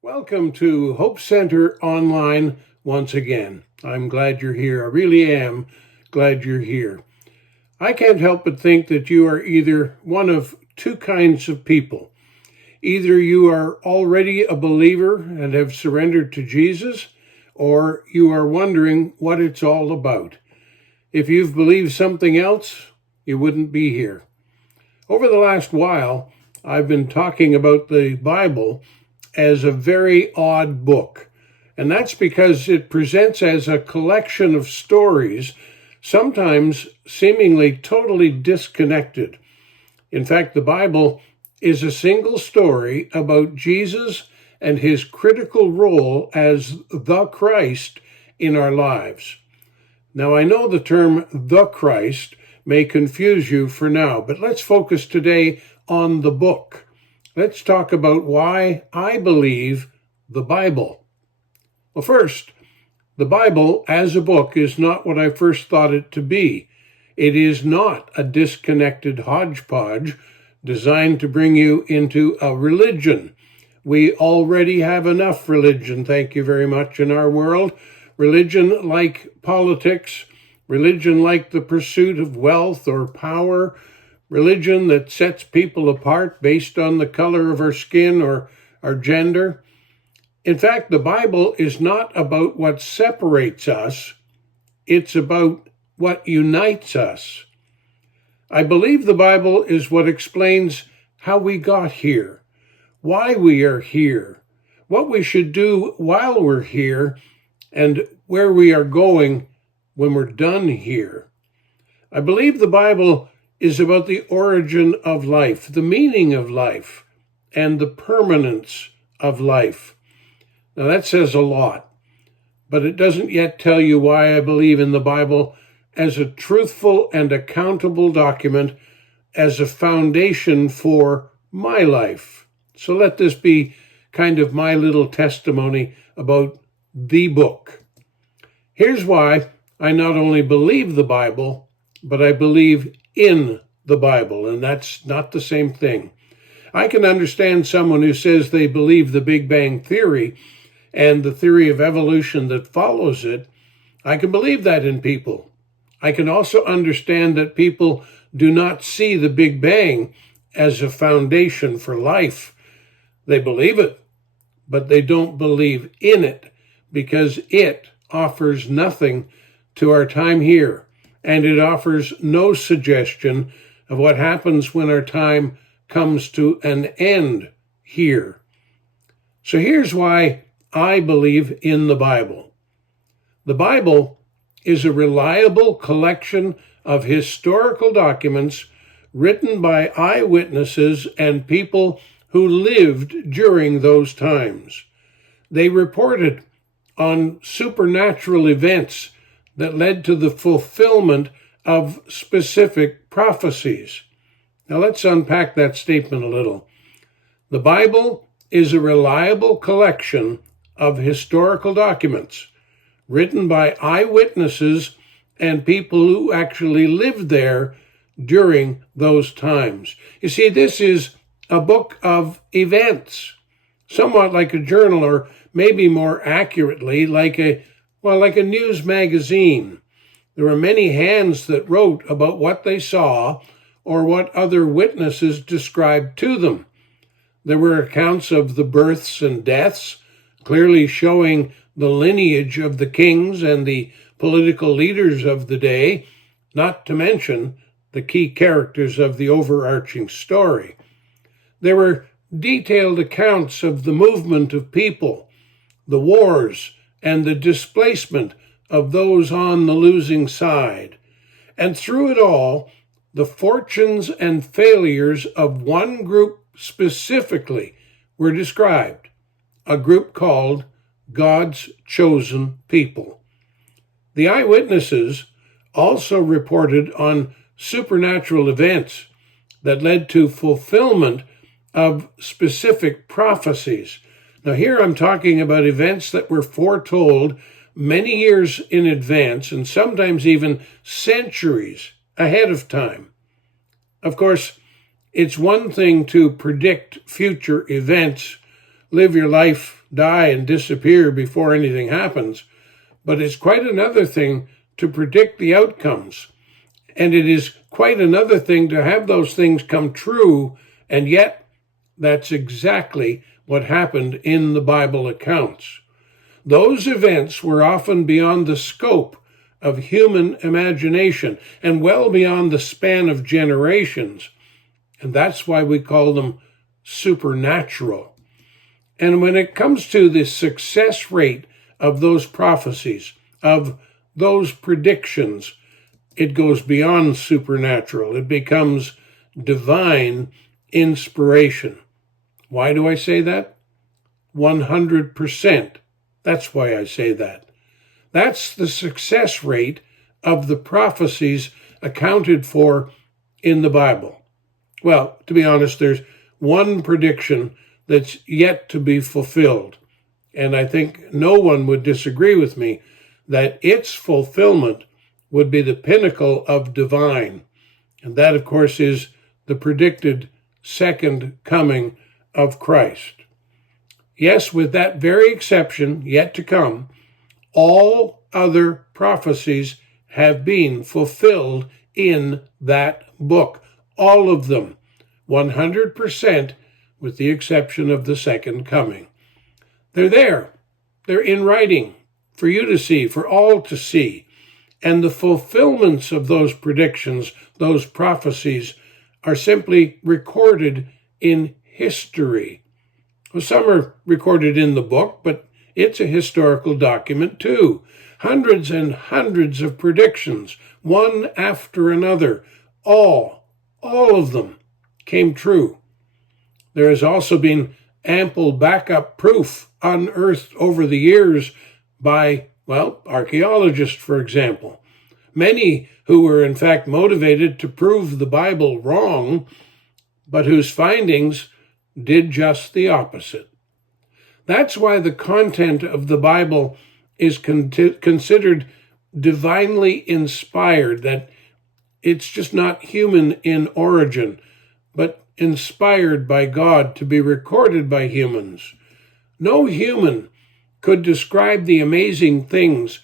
Welcome to Hope Center Online once again. I'm glad you're here. I really am glad you're here. I can't help but think that you are either one of two kinds of people. Either you are already a believer and have surrendered to Jesus, or you are wondering what it's all about. If you've believed something else, you wouldn't be here. Over the last while, I've been talking about the Bible as a very odd book. And that's because it presents as a collection of stories, sometimes seemingly totally disconnected. In fact, the Bible is a single story about Jesus and his critical role as the Christ in our lives. Now, I know the term the Christ may confuse you for now, but let's focus today on the book. Let's talk about why I believe the Bible. Well, first, the Bible as a book is not what I first thought it to be. It is not a disconnected hodgepodge designed to bring you into a religion. We already have enough religion, thank you very much, in our world. Religion like politics, religion like the pursuit of wealth or power, religion that sets people apart based on the color of our skin or our gender. In fact, the Bible is not about what separates us, it's about what unites us. I believe the Bible is what explains how we got here, why we are here, what we should do while we're here, and where we are going when we're done here. I believe the Bible is about the origin of life, the meaning of life, and the permanence of life. Now that says a lot, but it doesn't yet tell you why I believe in the Bible as a truthful and accountable document, as a foundation for my life. So let this be kind of my little testimony about the book. Here's why I not only believe the Bible, but I believe in the Bible, and that's not the same thing. I can understand someone who says they believe the Big Bang Theory and the theory of evolution that follows it. I can believe that in people. I can also understand that people do not see the Big Bang as a foundation for life. They believe it, but they don't believe in it because it offers nothing to our time here, and it offers no suggestion of what happens when our time comes to an end here. So here's why I believe in the Bible. The Bible is a reliable collection of historical documents written by eyewitnesses and people who lived during those times. They reported on supernatural events that led to the fulfillment of specific prophecies. Now let's unpack that statement a little. The Bible is a reliable collection of historical documents written by eyewitnesses and people who actually lived there during those times. You see, this is a book of events, somewhat like a journal, or maybe more accurately, like a news magazine. There were many hands that wrote about what they saw or what other witnesses described to them. There were accounts of the births and deaths, clearly showing the lineage of the kings and the political leaders of the day, not to mention the key characters of the overarching story. There were detailed accounts of the movement of people, the wars, and the displacement of those on the losing side. And through it all, the fortunes and failures of one group specifically were described, a group called God's chosen people. The eyewitnesses also reported on supernatural events that led to fulfillment of specific prophecies. Now, here I'm talking about events that were foretold many years in advance and sometimes even centuries ahead of time. Of course, it's one thing to predict future events, live your life, die, and disappear before anything happens. But it's quite another thing to predict the outcomes. And it is quite another thing to have those things come true, and yet that's exactly what happened in the Bible accounts. Those events were often beyond the scope of human imagination and well beyond the span of generations. And that's why we call them supernatural. And when it comes to the success rate of those prophecies, of those predictions, it goes beyond supernatural. It becomes divine inspiration. Why do I say that? 100%. That's why I say that. That's the success rate of the prophecies accounted for in the Bible. Well, to be honest, there's one prediction that's yet to be fulfilled. And I think no one would disagree with me that its fulfillment would be the pinnacle of divine. And that, of course, is the predicted second coming of Christ. Yes, with that very exception yet to come, all other prophecies have been fulfilled in that book. All of them, 100%, with the exception of the second coming. They're there. They're in writing for you to see, for all to see. And the fulfillments of those predictions, those prophecies, are simply recorded in history. Well, some are recorded in the book, but it's a historical document too. Hundreds and hundreds of predictions, one after another, all of them came true. There has also been ample backup proof unearthed over the years by, archaeologists, for example. Many who were in fact motivated to prove the Bible wrong, but whose findings did just the opposite. That's why the content of the Bible is considered divinely inspired, that it's just not human in origin, but inspired by God to be recorded by humans. No human could describe the amazing things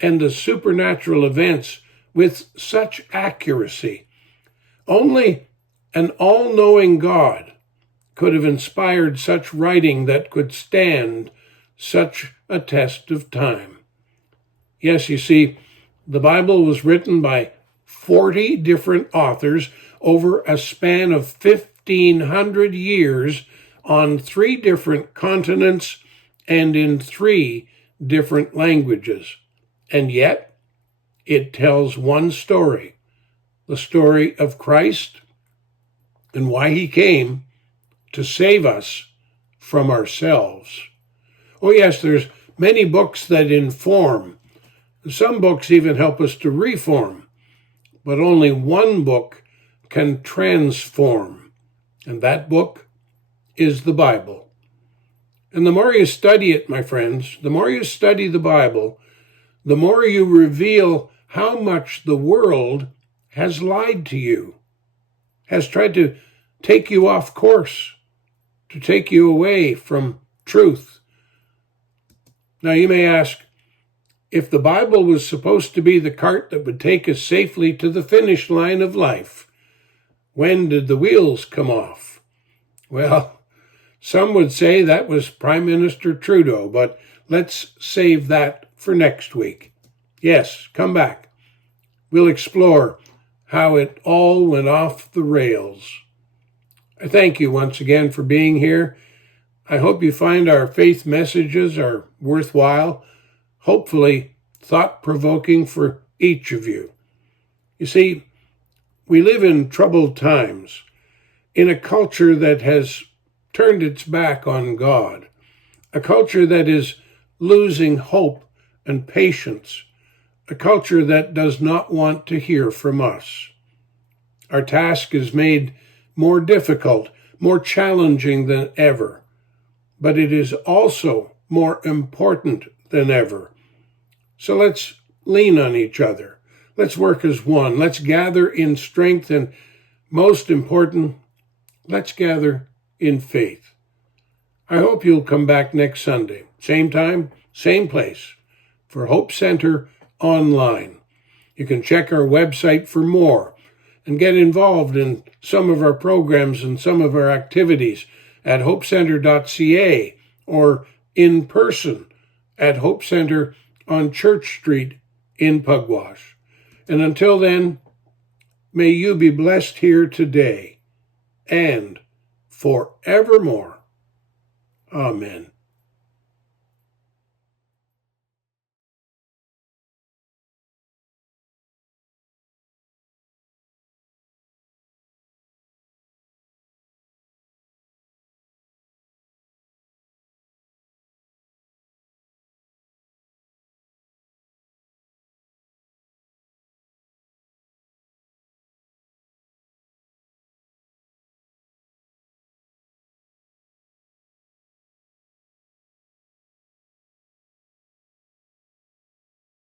and the supernatural events with such accuracy. Only an all-knowing God could have inspired such writing that could stand such a test of time. Yes, you see, the Bible was written by 40 different authors over a span of 1,500 years on 3 different continents and in 3 different languages. And yet, it tells one story, the story of Christ and why he came to save us from ourselves. Oh yes, there's many books that inform. Some books even help us to reform. But only one book can transform. And that book is the Bible. And the more you study it, my friends, the more you study the Bible, the more you reveal how much the world has lied to you, has tried to take you off course, to take you away from truth. Now you may ask, if the Bible was supposed to be the cart that would take us safely to the finish line of life, when did the wheels come off? Well, some would say that was Prime Minister Trudeau, but let's save that for next week. Yes, come back. We'll explore how it all went off the rails. I thank you once again for being here. I hope you find our faith messages are worthwhile, hopefully thought-provoking for each of you. You see, we live in troubled times, in a culture that has turned its back on God, a culture that is losing hope and patience, a culture that does not want to hear from us. Our task is made more difficult, more challenging than ever, but it is also more important than ever. So let's lean on each other. Let's work as one. Let's gather in strength, and most important, let's gather in faith. I hope you'll come back next Sunday, same time, same place, for Hope Center Online. You can check our website for more and get involved in some of our programs and some of our activities at hopecenter.ca or in person at Hope Center on Church Street in Pugwash. And until then, may you be blessed here today and forevermore. Amen.